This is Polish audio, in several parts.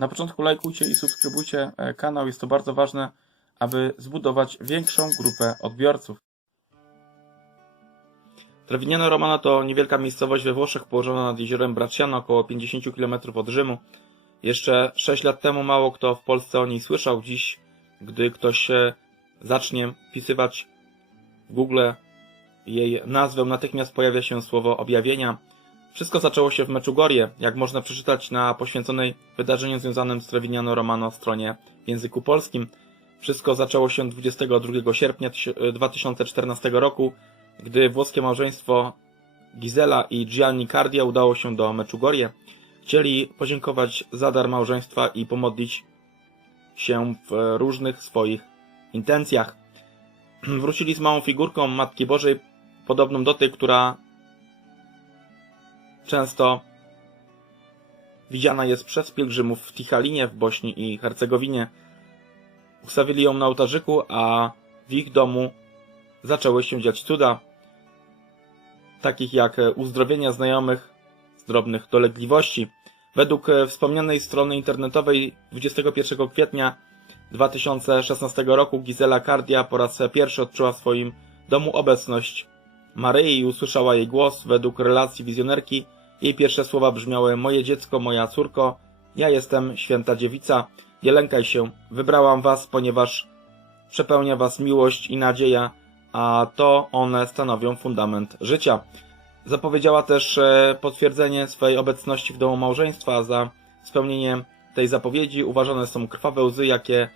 Na początku lajkujcie i subskrybujcie e, kanał, jest to bardzo ważne, aby zbudować większą grupę odbiorców. Trevignano Romano to niewielka miejscowość we Włoszech położona nad jeziorem Bracciano, około 50 km od Rzymu. Jeszcze 6 lat temu mało kto w Polsce o niej słyszał. Dziś, gdy ktoś zacznie wpisywać w Google jej nazwę, natychmiast pojawia się słowo objawienia. Wszystko zaczęło się w Meczugorie, jak można przeczytać na poświęconej wydarzeniu związanym z Trevignano Romano stronie w języku polskim. Wszystko zaczęło się 22 sierpnia tyś- 2014 roku, gdy włoskie małżeństwo Gizela i Gianni Cardia udało się do Meczugorie. Chcieli podziękować za dar małżeństwa i pomodlić się w różnych swoich intencjach. Wrócili z małą figurką Matki Bożej, podobną do tej, która często widziana jest przez pielgrzymów w Tichalinie w Bośni i Hercegowinie. Ustawili ją na ołtarzyku, a w ich domu zaczęły się dziać cuda, takich jak uzdrowienia znajomych z drobnych dolegliwości. Według wspomnianej strony internetowej 21 kwietnia 2016 roku Gizela Cardia po raz pierwszy odczuła w swoim domu obecność Maryi i usłyszała jej głos. Według relacji wizjonerki jej pierwsze słowa brzmiały Moje dziecko, moja córko, ja jestem święta dziewica, nie lękaj się, wybrałam was, ponieważ przepełnia was miłość i nadzieja, a to one stanowią fundament życia. Zapowiedziała też e, potwierdzenie swojej obecności w domu małżeństwa, za spełnienie tej zapowiedzi uważane są krwawe łzy, jakie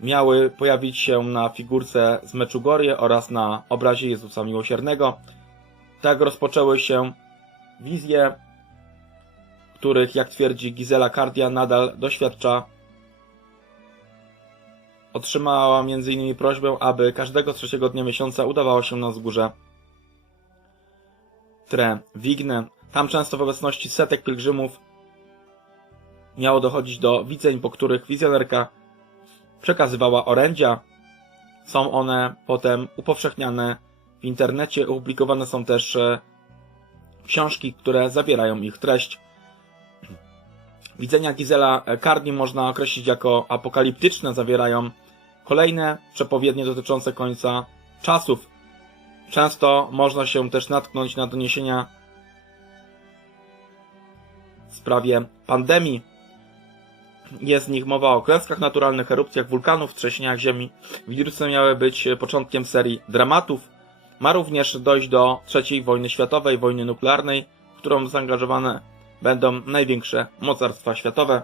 miały pojawić się na figurce z Meczugorie oraz na obrazie Jezusa Miłosiernego. Tak rozpoczęły się wizje, których, jak twierdzi Gizela Cardia, nadal doświadcza. Otrzymała m.in. prośbę, aby każdego trzeciego dnia miesiąca udawało się na wzgórze Tre Wigne. Tam często w obecności setek pielgrzymów miało dochodzić do widzeń, po których wizjonerka przekazywała orędzia. Są one potem upowszechniane w internecie. Opublikowane są też e, książki, które zawierają ich treść. Widzenia Gizela Cardi można określić jako apokaliptyczne, zawierają kolejne przepowiednie dotyczące końca czasów. Często można się też natknąć na doniesienia w sprawie pandemii. Jest w nich mowa o klęskach naturalnych, erupcjach wulkanów, trzęsieniach ziemi. Wirusy miały być początkiem serii dramatów. Ma również dojść do trzeciej wojny światowej, wojny nuklearnej, w którą zaangażowane będą największe mocarstwa światowe.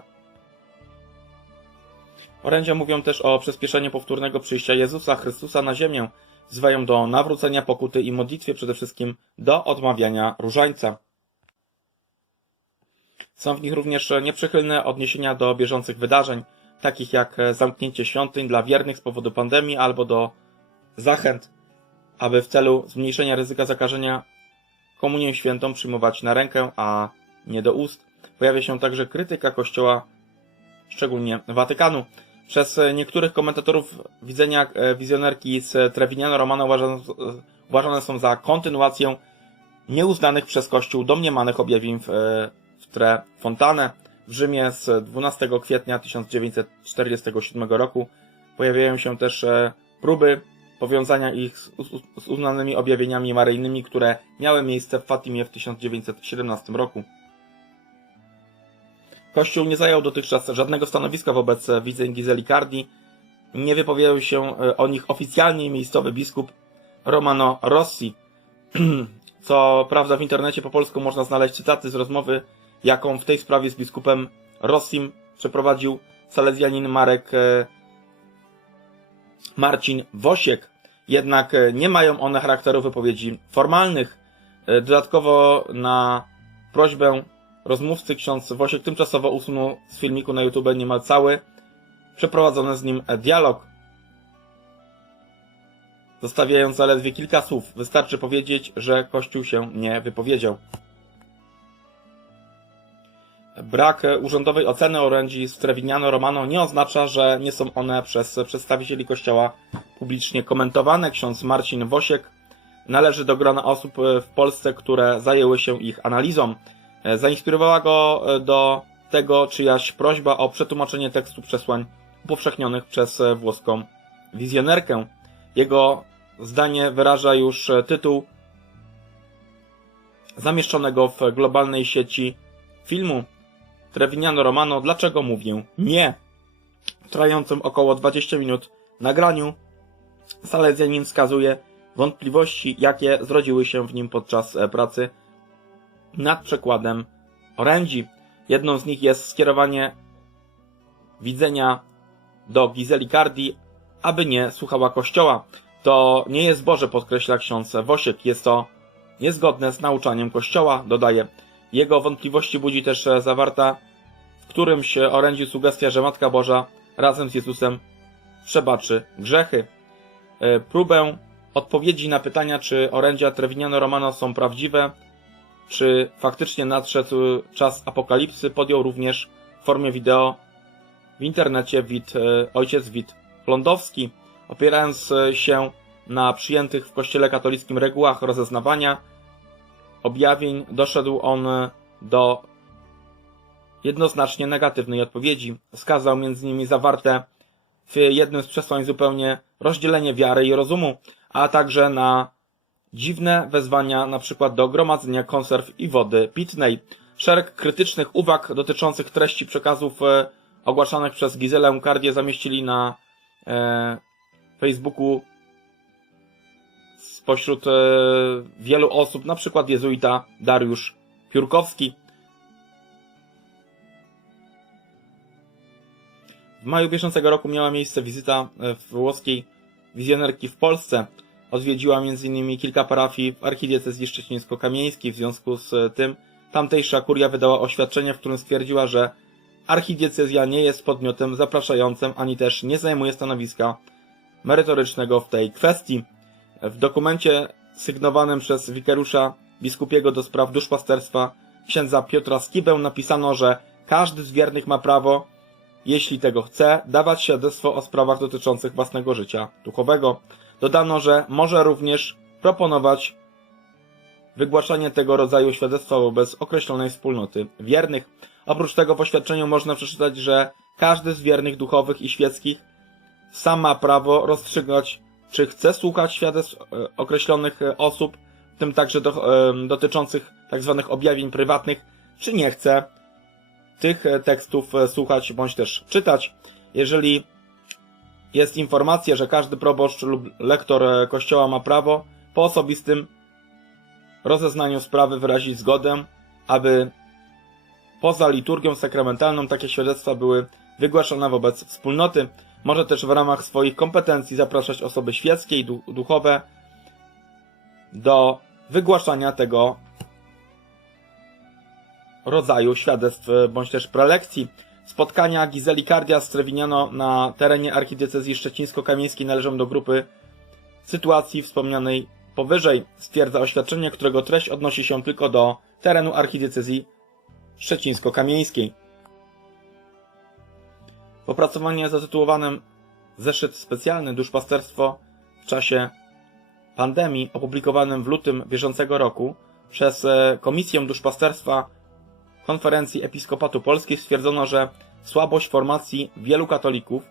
Orędzia mówią też o przyspieszeniu powtórnego przyjścia Jezusa Chrystusa na ziemię. Wzywają do nawrócenia, pokuty i modlitwy, przede wszystkim do odmawiania różańca. Są w nich również nieprzychylne odniesienia do bieżących wydarzeń, takich jak zamknięcie świątyń dla wiernych z powodu pandemii albo do zachęt, aby w celu zmniejszenia ryzyka zakażenia komunię świętą przyjmować na rękę, a nie do ust. Pojawia się także krytyka Kościoła, szczególnie Watykanu. Przez niektórych komentatorów widzenia e, wizjonerki z Trevignano Romano uważane, są za kontynuację nieuznanych przez Kościół domniemanych objawień e, w Tre Fontane. W Rzymie z 12 kwietnia 1947 roku pojawiają się też e, próby powiązania ich z, uznanymi objawieniami maryjnymi, które miały miejsce w Fatimie w 1917 roku. Kościół nie zajął dotychczas żadnego stanowiska wobec widzeń Gizeli Cardi. Nie wypowiedział się e, o nich oficjalnie miejscowy biskup Romano Rossi. Co prawda w internecie po polsku można znaleźć cytaty z rozmowy, jaką w tej sprawie z biskupem Rossim przeprowadził salezjanin Marek e, Marcin Wosiek. Jednak e, nie mają one charakteru wypowiedzi formalnych. E, Dodatkowo na prośbę rozmówcy ksiądz Wosiek tymczasowo usunął z filmiku na YouTube niemal cały przeprowadzony z nim dialog. Zostawiając zaledwie kilka słów, wystarczy powiedzieć, że Kościół się nie wypowiedział. Brak urzędowej oceny orędzi z Trevignano Romano nie oznacza, że nie są one przez przedstawicieli Kościoła publicznie komentowane. Ksiądz Marcin Wosiek należy do grona osób w Polsce, które zajęły się ich analizą. Zainspirowała go do tego czyjaś prośba o przetłumaczenie tekstu przesłań upowszechnionych przez włoską wizjonerkę. Jego zdanie wyraża już tytuł zamieszczonego w globalnej sieci filmu Trevignano Romano Dlaczego mówię nie? Trwającym około 20 minut nagraniu Salezjanin wskazuje wątpliwości, jakie zrodziły się w nim podczas e, pracy nad przekładem orędzi. Jedną z nich jest skierowanie widzenia do Gizeli Cardi, aby nie słuchała kościoła. To nie jest Boże, podkreśla ksiądz Wosiek. Jest to niezgodne z nauczaniem kościoła, dodaje. Jego wątpliwości budzi też e, zawarta w którymś orędziu sugestia, że Matka Boża razem z Jezusem przebaczy grzechy. E, próbę odpowiedzi na pytania, czy orędzia Trevignano Romano są prawdziwe, czy faktycznie nadszedł czas apokalipsy, podjął również w formie wideo w internecie Wit, e, ojciec Wit Lądowski, opierając się na przyjętych w Kościele katolickim regułach rozeznawania objawień, doszedł on do jednoznacznie negatywnej odpowiedzi. Wskazał między innymi zawarte w jednym z przesłań zupełnie rozdzielenie wiary i rozumu, a także na dziwne wezwania na przykład do gromadzenia konserw i wody pitnej. Szereg krytycznych uwag dotyczących treści przekazów e, ogłaszanych przez Gizelę Cardię zamieścili na e, Facebooku spośród e, wielu osób, na przykład jezuita Dariusz Piórkowski. W maju bieżącego roku miała miejsce wizyta e, włoskiej wizjonerki w Polsce. Odwiedziła m.in. kilka parafii w archidiecezji szczecińsko-kamieńskiej. W związku z tym tamtejsza kuria wydała oświadczenie, w którym stwierdziła, że archidiecezja nie jest podmiotem zapraszającym, ani też nie zajmuje stanowiska merytorycznego w tej kwestii. W dokumencie sygnowanym przez wikarusza biskupiego do spraw duszpasterstwa księdza Piotra Skibę napisano, że każdy z wiernych ma prawo, jeśli tego chce, dawać świadectwo o sprawach dotyczących własnego życia duchowego. Dodano, że może również proponować wygłaszanie tego rodzaju świadectwa wobec określonej wspólnoty wiernych. Oprócz tego w oświadczeniu można przeczytać, że każdy z wiernych duchowych i świeckich sam ma prawo rozstrzygać, czy chce słuchać świadectw e, określonych e, osób, w tym także do, e, dotyczących tzw. Tak objawień prywatnych, czy nie chce tych tekstów słuchać bądź też czytać. Jeżeli jest informacja, że każdy proboszcz lub lektor kościoła ma prawo po osobistym rozeznaniu sprawy wyrazić zgodę, aby poza liturgią sakramentalną takie świadectwa były wygłaszane wobec wspólnoty. Może też w ramach swoich kompetencji zapraszać osoby świeckie i duchowe do wygłaszania tego rodzaju świadectw bądź też prelekcji. Spotkania Gizeli Cardia z Treviniano na terenie archidiecezji szczecińsko-kamieńskiej należą do grupy sytuacji wspomnianej powyżej. Stwierdza oświadczenie, którego treść odnosi się tylko do terenu archidiecezji szczecińsko-kamieńskiej. W opracowaniu zatytułowanym Zeszyt specjalny duszpasterstwo w czasie pandemii, opublikowanym w lutym bieżącego roku przez e, Komisję Duszpasterstwa Konferencji Episkopatu Polskiej stwierdzono, że słabość formacji wielu katolików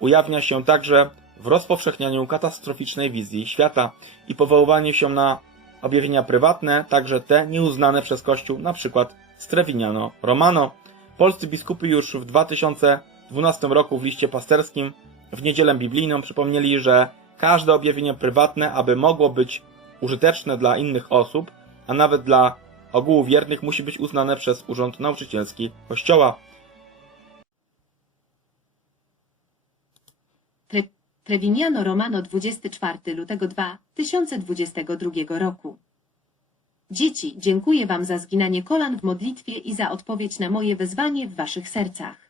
ujawnia się także w rozpowszechnianiu katastroficznej wizji świata i powoływaniu się na objawienia prywatne, także te nieuznane przez Kościół, przykład Strewiniano Romano. Polscy biskupi już w 2012 roku w liście pasterskim w niedzielę biblijną przypomnieli, że każde objawienie prywatne, aby mogło być użyteczne dla innych osób, a nawet dla ogółu wiernych, musi być uznane przez Urząd Nauczycielski Kościoła. Tre Trevignano Romano 24 lutego 2022 roku. Dzieci, dziękuję Wam za zginanie kolan w modlitwie i za odpowiedź na moje wezwanie w Waszych sercach.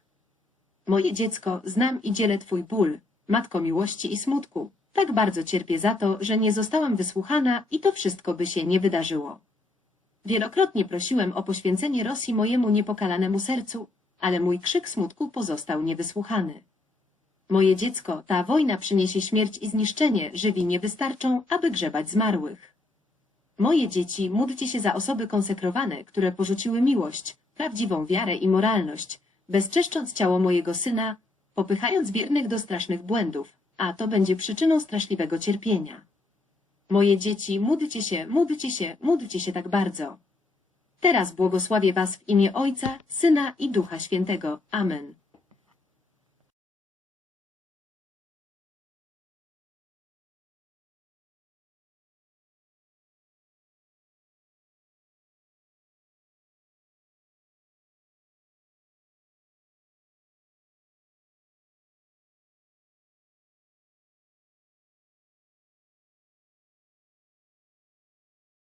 Moje dziecko, znam i dzielę Twój ból, matko miłości i smutku. Tak bardzo cierpię za to, że nie zostałam wysłuchana i to wszystko by się nie wydarzyło. Wielokrotnie prosiłem o poświęcenie Rosji mojemu niepokalanemu sercu, ale mój krzyk smutku pozostał niewysłuchany. Moje dziecko, ta wojna przyniesie śmierć i zniszczenie, żywi nie wystarczą, aby grzebać zmarłych. Moje dzieci, módlcie się za osoby konsekrowane, które porzuciły miłość, prawdziwą wiarę i moralność, bezczeszcząc ciało mojego syna, popychając wiernych do strasznych błędów, a to będzie przyczyną straszliwego cierpienia. Moje dzieci, módlcie się, módlcie się, módlcie się tak bardzo. Teraz błogosławię was w imię Ojca, Syna i Ducha Świętego. Amen.